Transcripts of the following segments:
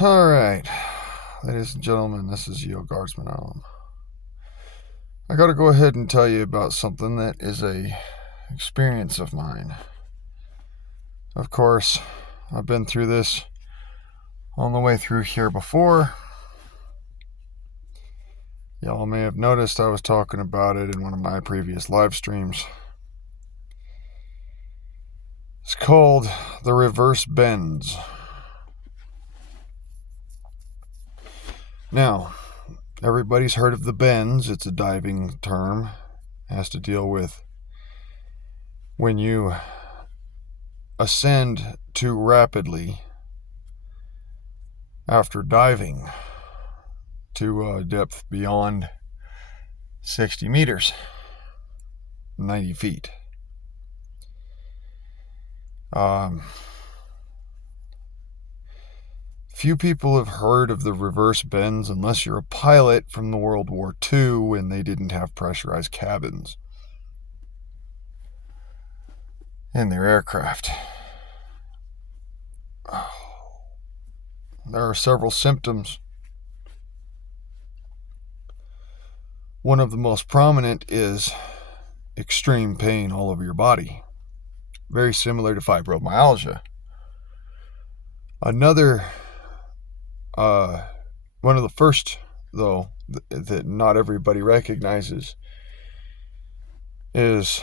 All right, ladies and gentlemen, this is Yo Guardsman Alum. I gotta go ahead and tell you about something that is a experience of mine. Of course, I've been through this on the way through here before. Y'all may have noticed I was talking about it in one of my previous live streams. It's called the reverse bends. Now, everybody's heard of the bends. It's a diving term. It has to deal with when you ascend too rapidly after diving to a depth beyond 60 meters, 90 feet. Few people have heard of the reverse bends unless you're a pilot from the World War II when they didn't have pressurized cabins in their aircraft. There are several symptoms. One of the most prominent is extreme pain all over your body, very similar to fibromyalgia. Another, one of the first, though, that not everybody recognizes is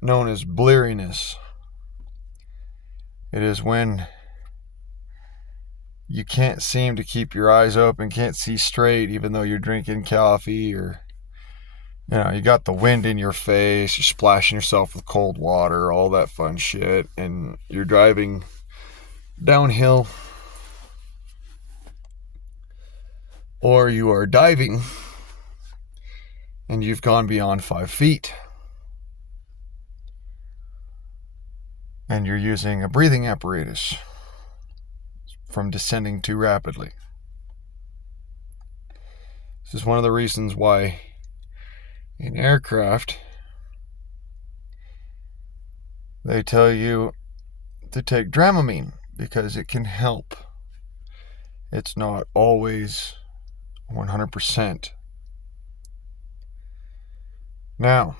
known as blurriness. It is when you can't seem to keep your eyes open, can't see straight, even though you're drinking coffee, or you got the wind in your face, you're splashing yourself with cold water, all that fun shit, and you're driving downhill, or you are diving and you've gone beyond 5 feet and you're using a breathing apparatus from descending too rapidly. This is one of the reasons why in aircraft they tell you to take Dramamine, because it can help. It's not always 100%. Now,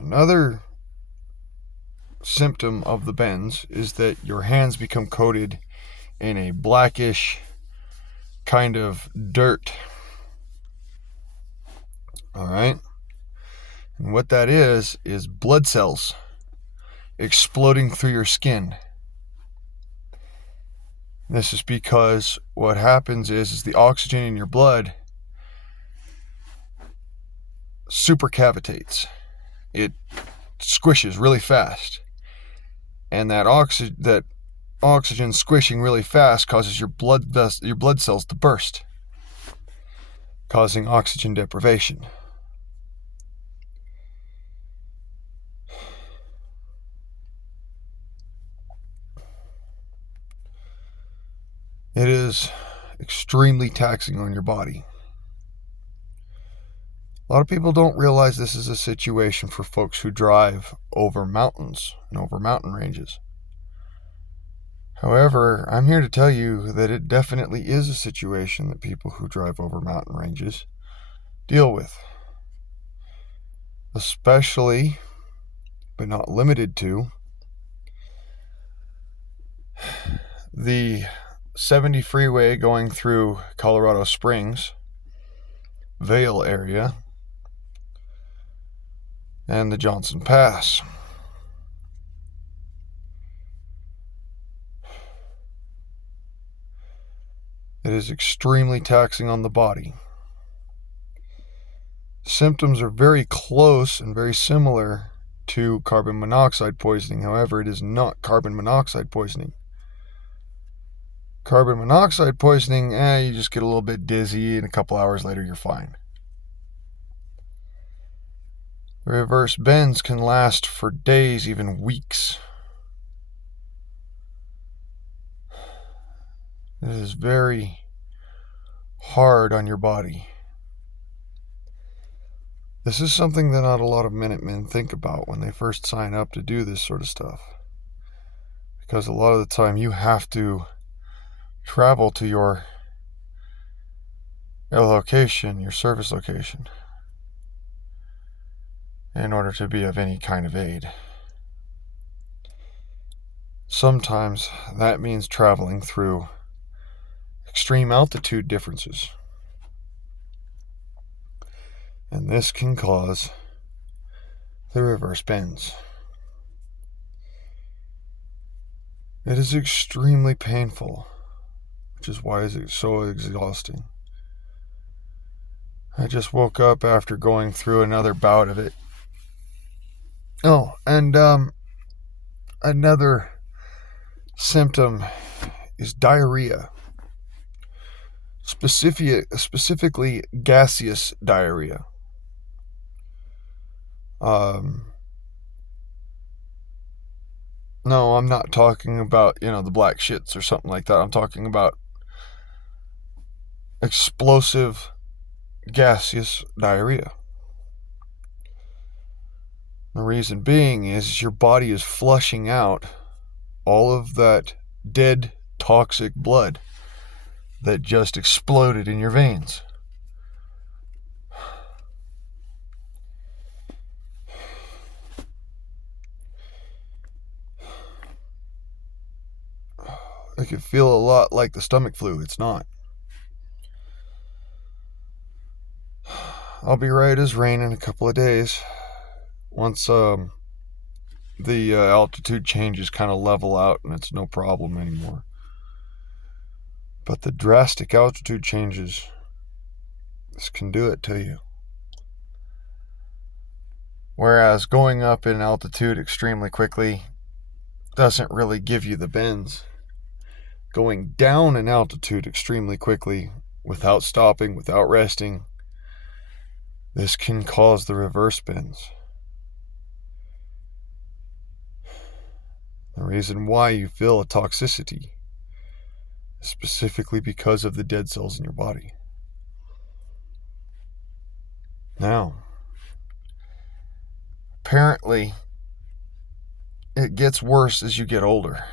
another symptom of the bends is that your hands become coated in a blackish kind of dirt. All right? And what that is blood cells exploding through your skin. This is because what happens is the oxygen in your blood supercavitates. It squishes really fast. And that oxygen squishing really fast causes your blood cells to burst, causing oxygen deprivation. It is extremely taxing on your body. A lot of people don't realize this is a situation for folks who drive over mountains and over mountain ranges. However, I'm here to tell you that it definitely is a situation that people who drive over mountain ranges deal with. Especially, but not limited to, the 70 freeway going through Colorado Springs, Vail area, and the Johnson Pass. It is extremely taxing on the body. Symptoms are very close and very similar to carbon monoxide poisoning. However, it is not carbon monoxide poisoning. Carbon monoxide poisoning, you just get a little bit dizzy, and a couple hours later you're fine. Reverse bends can last for days, even weeks. It is very hard on your body. This is something that not a lot of Minutemen think about when they first sign up to do this sort of stuff. Because a lot of the time you have to travel to your location, your service location, in order to be of any kind of aid. Sometimes that means traveling through extreme altitude differences. And this can cause the reverse bends. It is extremely painful, which is why it's so exhausting. I just woke up after going through another bout of it. Oh, and another symptom is diarrhea. Specifically gaseous diarrhea. No, I'm not talking about, the black shits or something like that. I'm talking about explosive gaseous diarrhea. The reason being is your body is flushing out all of that dead toxic blood that just exploded in your veins. It could feel a lot like the stomach flu. It's not. I'll be right as rain in a couple of days. Once the altitude changes kind of level out and it's no problem anymore. But the drastic altitude changes, this can do it to you. Whereas going up in altitude extremely quickly doesn't really give you the bends. Going down in altitude extremely quickly, without stopping, without resting, this can cause the reverse bends. The reason why you feel a toxicity is specifically because of the dead cells in your body. Now, apparently, it gets worse as you get older.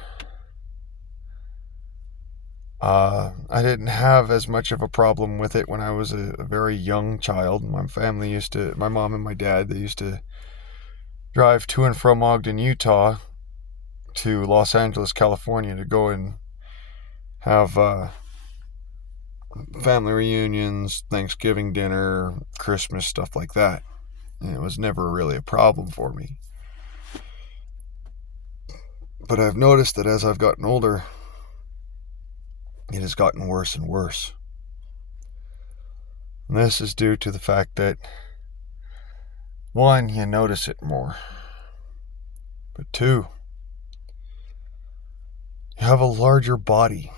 I didn't have as much of a problem with it when I was a very young child. My mom and my dad, they used to drive to and from Ogden, Utah to Los Angeles, California to go and have family reunions, Thanksgiving dinner, Christmas, stuff like that. And it was never really a problem for me. But I've noticed that as I've gotten older, it has gotten worse and worse. And this is due to the fact that, one, you notice it more. But two, you have a larger body.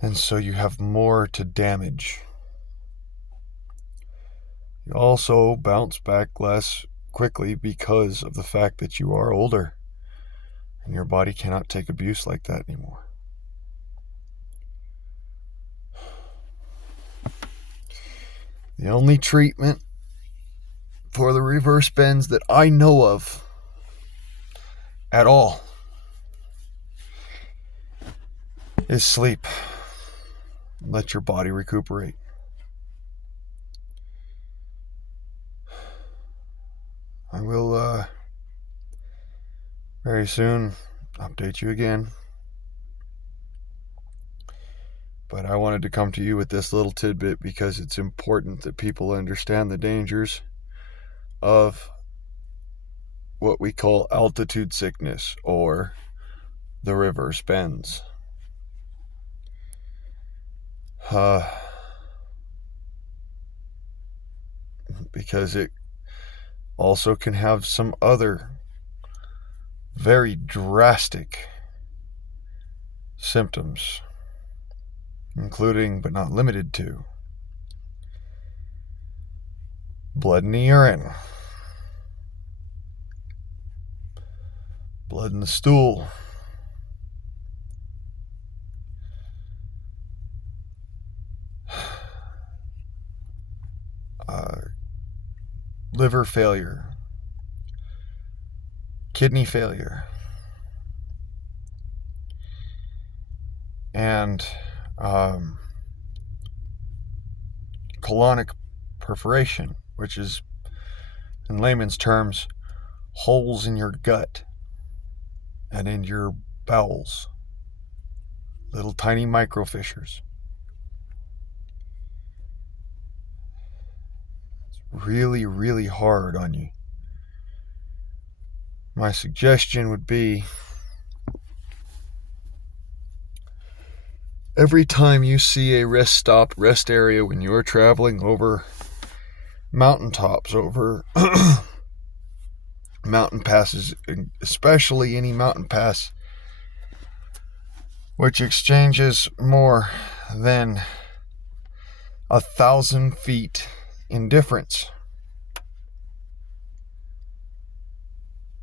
And so you have more to damage. You also bounce back less quickly because of the fact that you are older. And your body cannot take abuse like that anymore. The only treatment for the reverse bends that I know of at all is sleep. Let your body recuperate. I will very soon update you again. But I wanted to come to you with this little tidbit because it's important that people understand the dangers of what we call altitude sickness or the reverse bends. Because it also can have some other very drastic symptoms, including but not limited to blood in the urine, blood in the stool, liver failure, kidney failure, and colonic perforation, which is, in layman's terms, holes in your gut and in your bowels, little tiny micro fissures. It's really, really hard on you. My suggestion would be, every time you see a rest stop, rest area when you are traveling over mountaintops, over mountain passes, especially any mountain pass which exchanges more than 1,000 feet in difference,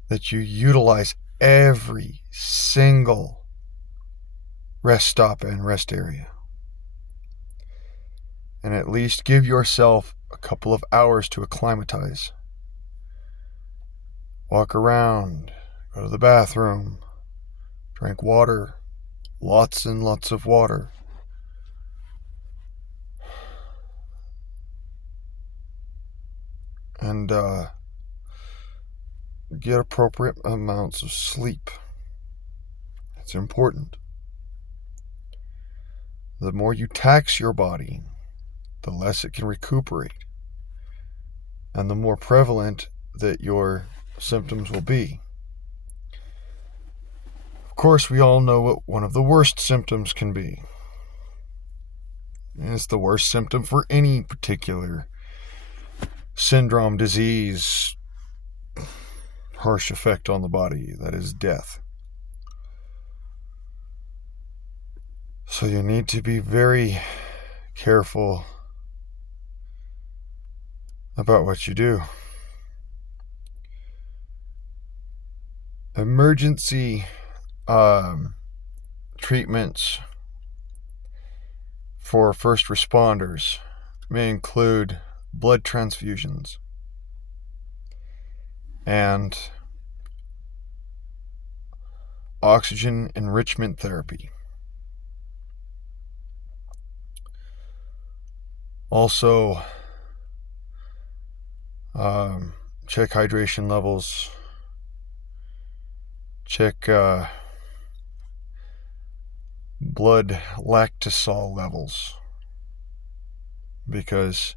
that you utilize every single rest stop and rest area, and at least give yourself a couple of hours to acclimatize. Walk around, go to the bathroom, drink water, lots and lots of water. And get appropriate amounts of sleep. It's important. The more you tax your body, the less it can recuperate, and the more prevalent that your symptoms will be. Of course, we all know what one of the worst symptoms can be. And it's the worst symptom for any particular syndrome, disease, harsh effect on the body, that is death. So you need to be very careful about what you do. Emergency treatments for first responders may include blood transfusions and oxygen enrichment therapy. Also, check hydration levels, check blood lactosol levels, because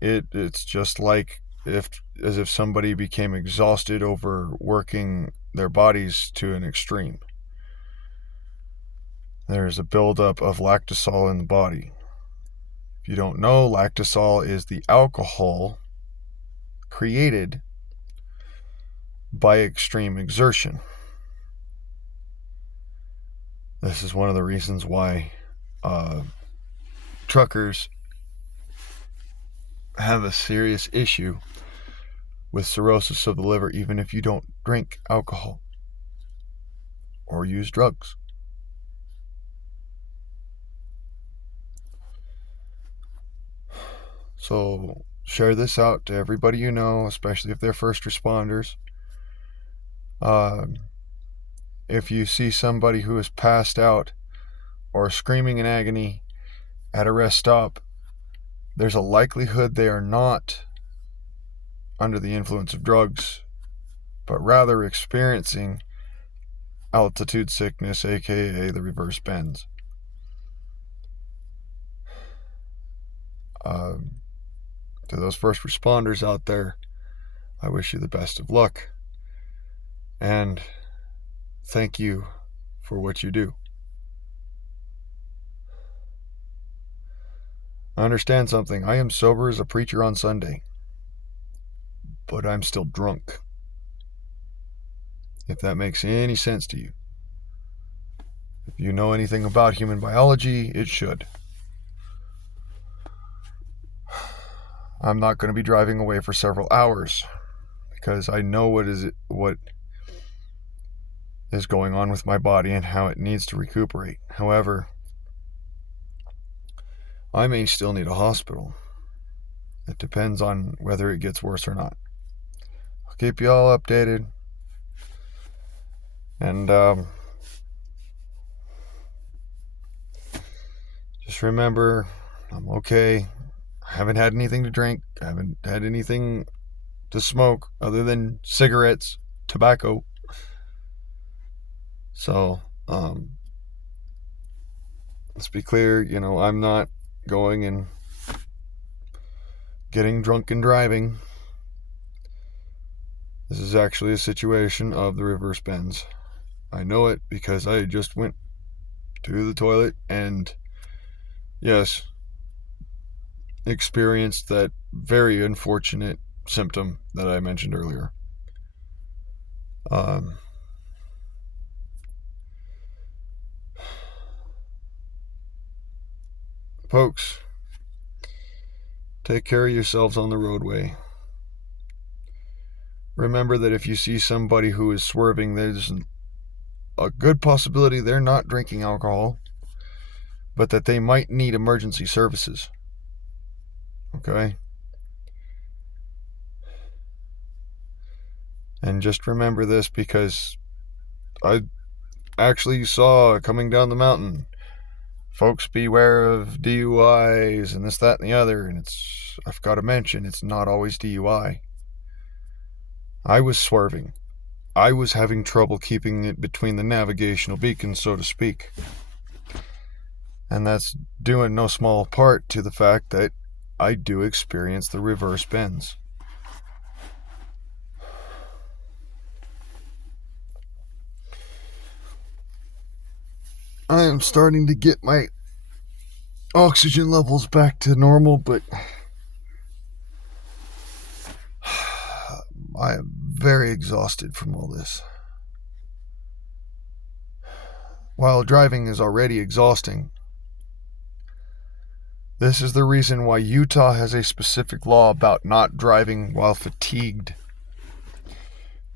it's just like as if somebody became exhausted over working their bodies to an extreme. There's a buildup of lactosol in the body. If you don't know, lactosol is the alcohol created by extreme exertion. This is one of the reasons why truckers have a serious issue with cirrhosis of the liver, even if you don't drink alcohol or use drugs. So share this out to everybody you know, especially if they're first responders. If you see somebody who is passed out or screaming in agony at a rest stop, there's a likelihood they are not under the influence of drugs, but rather experiencing altitude sickness, aka the reverse bends. To those first responders out there, I wish you the best of luck, and thank you for what you do. Understand something. I am sober as a preacher on Sunday, but I'm still drunk. If that makes any sense to you. If you know anything about human biology, it should. I'm not going to be driving away for several hours because I know what is going on with my body and how it needs to recuperate. However, I may still need a hospital. It depends on whether it gets worse or not. I'll keep you all updated. And Just remember, I'm okay. I haven't had anything to drink. I haven't had anything to smoke other than cigarettes, tobacco. So, let's be clear, I'm not going and getting drunk and driving. This is actually a situation of the reverse bends. I know it because I just went to the toilet and, yes, experienced that very unfortunate symptom that I mentioned earlier. Folks, take care of yourselves on the roadway. Remember that if you see somebody who is swerving, there's a good possibility they're not drinking alcohol, but that they might need emergency services. Okay? And just remember this, because I actually saw coming down the mountain, folks beware of DUIs and this, that, and the other. And I've got to mention, it's not always DUI. I was swerving. I was having trouble keeping it between the navigational beacons, so to speak. And that's due in no small part to the fact that I do experience the reverse bends. I am starting to get my oxygen levels back to normal, but I am very exhausted from all this. While driving is already exhausting, this is the reason why Utah has a specific law about not driving while fatigued.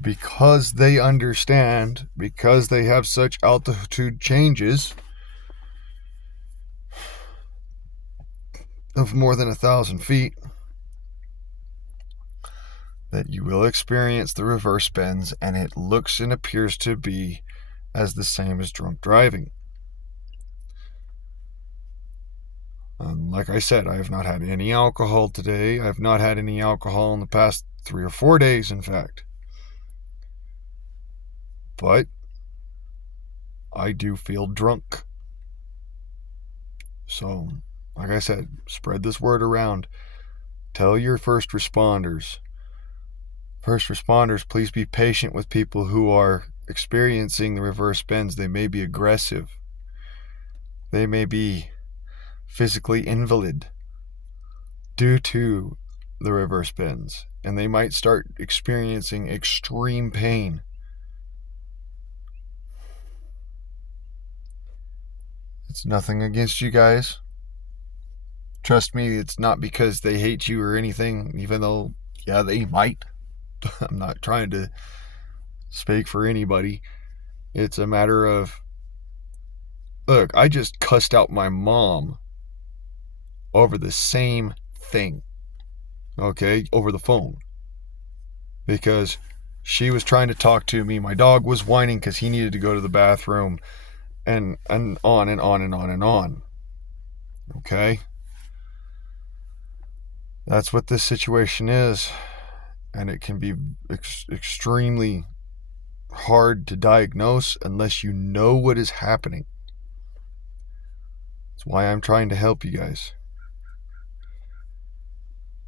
Because they understand, because they have such altitude changes of more than 1,000 feet, that you will experience the reverse bends, and it looks and appears to be as the same as drunk driving. Like I said, I have not had any alcohol today. I've not had any alcohol in the past 3 or 4 days, in fact. But I do feel drunk. So, like I said, spread this word around. Tell your first responders. First responders, please be patient with people who are experiencing the reverse bends. They may be aggressive. They may be physically invalid due to the reverse bends, and they might start experiencing extreme pain. It's nothing against you guys. Trust me, it's not because they hate you or anything, even though, yeah, they might. I'm not trying to speak for anybody. It's a matter of, look, I just cussed out my mom over the same thing, okay, over the phone, because she was trying to talk to me. My dog was whining because he needed to go to the bathroom, and on and on and on and on. Okay? That's what this situation is, and it can be extremely hard to diagnose unless you know what is happening. That's why I'm trying to help you guys.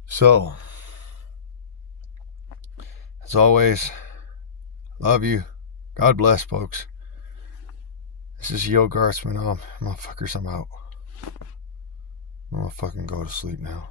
So, as always, love you. God bless, folks. This is Yo Gartsman. Motherfuckers, I'm out. I'm gonna fucking go to sleep now.